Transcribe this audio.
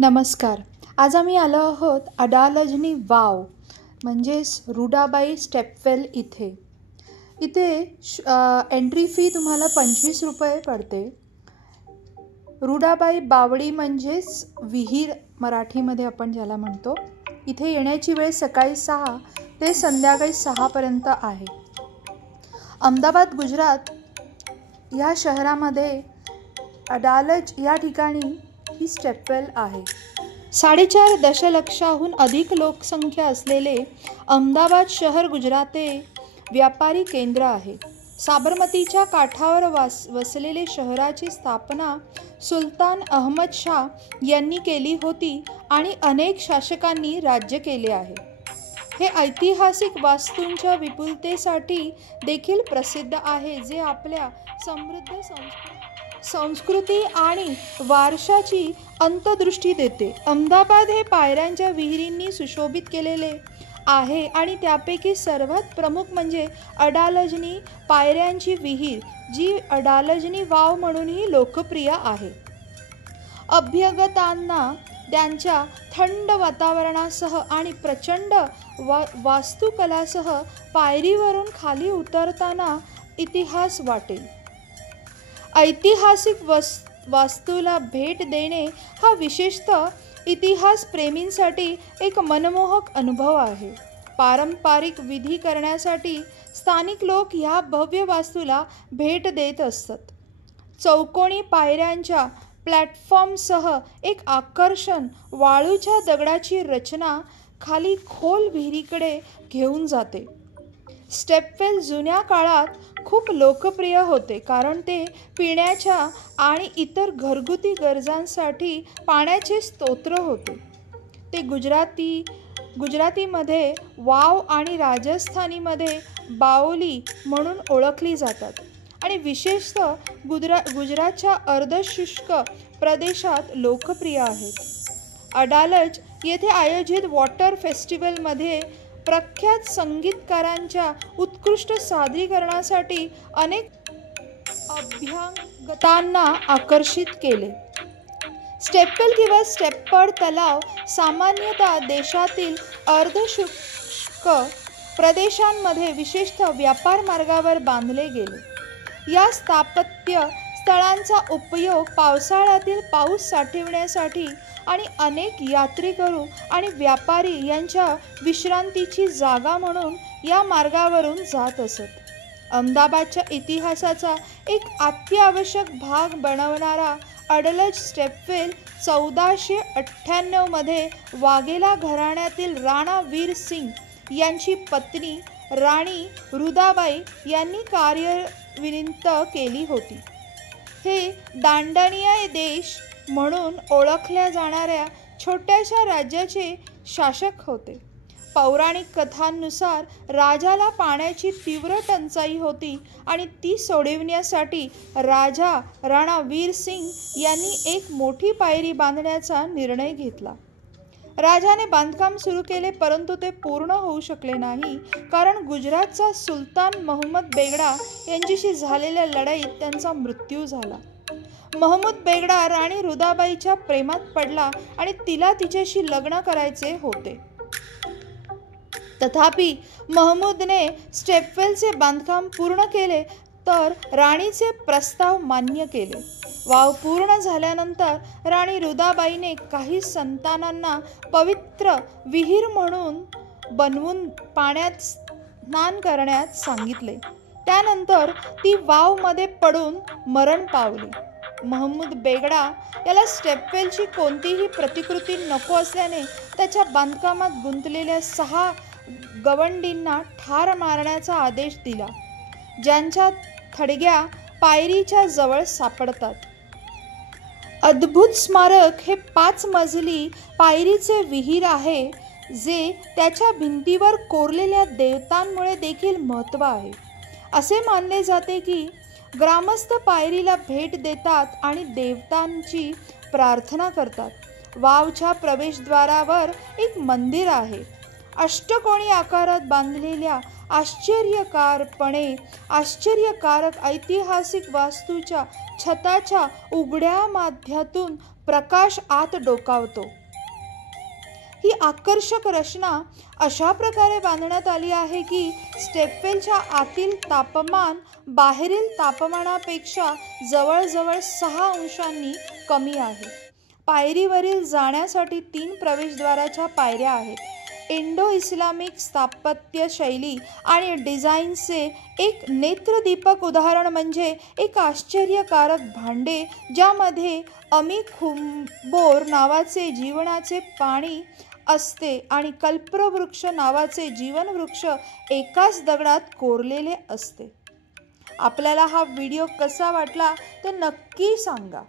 नमस्कार. आज आम्ही आलो आहोत अडालजनी वाव म्हणजेच रुडाबाई स्टेपवेल इथे. एंट्री फी तुम्हाला 25 रुपये पडते. रुडाबाई बावडी म्हणजेच विहीर मराठीमध्ये आपण ज्याला म्हणतो. इथे येण्याची वेळ सकाळी 6 ते संध्याकाळी 6 पर्यंत आहे. अहमदाबाद गुजरात ह्या शहरामध्ये अडालज या ठिकाणी ही स्टेपवेल आहे. 4.5 दशलक्षाहून अधिक लोकसंख्या असलेले अहमदाबाद शहर गुजराते व्यापारी केंद्र आहे. साबरमतीच्या काठावर वसलेले शहराची स्थापना सुलतान अहमद शाह यांनी केली होती आणि अनेक शासकांनी राज्य केले आहे. हे ऐतिहासिक वास्तूंच्या विपुलतेसाठी देखील प्रसिद्ध आहे, जे आपल्या समृद्ध संस्कृती आणि वारशाची अंतर्दृष्टी देते. अहमदाबाद हे पायऱ्यांच्या विहिरींनी सुशोभित केलेले आहे आणि त्यापैकी सर्वात प्रमुख म्हणजे अडालजनी पायऱ्यांची विहीर, जी अडालजनी वाव म्हणूनही लोकप्रिय आहे. अभ्यागतांना त्यांच्या थंड वातावरणासह आणि प्रचंड वास्तुकलासह पायरीवरून खाली उतरताना इतिहास वाटेल. ऐतिहासिक वास्तूला भेट देणे हा विशेषतः इतिहासप्रेमींसाठी एक मनमोहक अनुभव आहे. पारंपरिक विधी करण्यासाठी स्थानिक लोक ह्या भव्य वास्तूला भेट देत असतात. चौकोनी पायऱ्यांच्या प्लॅटफॉर्मसह एक आकर्षण वाळूच्या दगडाची रचना खाली खोल विहिरीकडे घेऊन जाते. स्टेपवेल जुन्या काळात खूप लोकप्रिय होते कारण ते पिण्याच्या आणि इतर घरगुती गरजांसाठी पाण्याचे स्तोत्र होते. ते गुजरातीमध्ये वाव आणि राजस्थानीमध्ये बाओली म्हणून ओळखली जातात आणि विशेषतः गुजरातच्या अर्धशुष्क प्रदेशात लोकप्रिय आहेत. अडालज येथे आयोजित वॉटर फेस्टिवलमध्ये प्रख्यात संगीतकारांच्या उत्कृष्ट सादरीकरणासाठी अनेक अभ्यागतांना आकर्षित केले. स्टेपवेल किंवा स्टेपड तलाव सामान्यतः देशातील अर्धशुष्क प्रदेशांमध्ये विशेषतः व्यापार मार्गावर बांधले गेले. या स्थापत्य स्थळांचा उपयोग पावसाळ्यातील पाऊस साठवण्यासाठी आणि अनेक यात्रेकरू आणि व्यापारी यांच्या विश्रांतीची जागा म्हणून या मार्गावरून जात असत. अहमदाबादच्या इतिहासाचा एक अत्यावश्यक भाग बनवणारा अडालज स्टेपवेल 1498 मध्ये वाघेला घराण्यातील राणा वीर सिंग यांची पत्नी राणी रुदाबाई यांनी कार्यान्वित केली होती. हे दांडनिया देश म्हणून ओळखल्या जाणाऱ्या छोट्याशा राज्याचे शासक होते. पौराणिक कथांनुसार राजाला पाण्याची तीव्र टंचाई होती आणि ती सोडविण्यासाठी राजा राणा वीर सिंग यांनी एक मोठी पायरी बांधण्याचा निर्णय घेतला. राजाने बांधकाम सुरू केले, परंतु ते पूर्ण होऊ शकले नाही कारण गुजरातचा सुलतान महमूद बेगडा यांच्याशी झालेल्या लढाईत त्यांचा मृत्यू झाला. महमूद बेगडा राणी रुदाबाईच्या प्रेमात पडला आणि तिला तिच्याशी लग्न करायचे होते. तथापि महमूदने स्टेपवेलचे बांधकाम पूर्ण केले तर राणीचे प्रस्ताव मान्य केले. वाव पूर्ण झाल्यानंतर राणी रुदाबाईने काही संतानांना पवित्र विहीर म्हणून बनवून पाण्यात स्नान करण्यास सांगितले. त्यानंतर ती वावमध्ये पडून मरण पावली. महमूद बेगडा याला स्टेपवेलची कोणतीही प्रतिकृती नको असल्याने त्याच्या बांधकामात गुंतलेल्या 6 गवंडींना ठार मारण्याचा आदेश दिला, ज्यांच्या थडग्या पायरीच्या जवळ सापडतात. अद्भुत स्मारक हे 5 मजली पायरीचे विहीर आहे, जे त्याच्या भिंतीवर कोरलेल्या देवतांमुळे देखील महत्त्व आहे. असे मानले जाते की ग्रामस्थ पायरीला भेट देतात आणि देवतांची प्रार्थना करतात. वावच्या प्रवेशद्वारावर एक मंदिर आहे. अष्टकोनी आकारात बांधलेल्या आश्चर्यकारक ऐतिहासिक वास्तूच्या छताच्या उघड्या माध्यमातून प्रकाश आत डोकावतो. ही आकर्षक रचना अशा प्रकारे बांधण्यात आली आहे की स्टेपवेलच्या आतील तापमान बाहेरील तापमानापेक्षा जवळजवळ 6 अंशांनी कमी आहे. पायरीवरील जाण्यासाठी 3 प्रवेशद्वाराच्या पायऱ्या आहेत. इंडो इस्लामिक स्थापत्य शैली आणि डिझाईनचे एक नेत्रदीपक उदाहरण म्हणजे एक आश्चर्यकारक भांडे ज्यामध्ये अमिखुंबोर नावाचे जीवनाचे पाणी असते आणि कल्पवृक्ष नावाचे जीवनवृक्ष एकाच दगडात कोरलेले असते. आपल्याला हा व्हिडिओ कसा वाटला ते नक्की सांगा.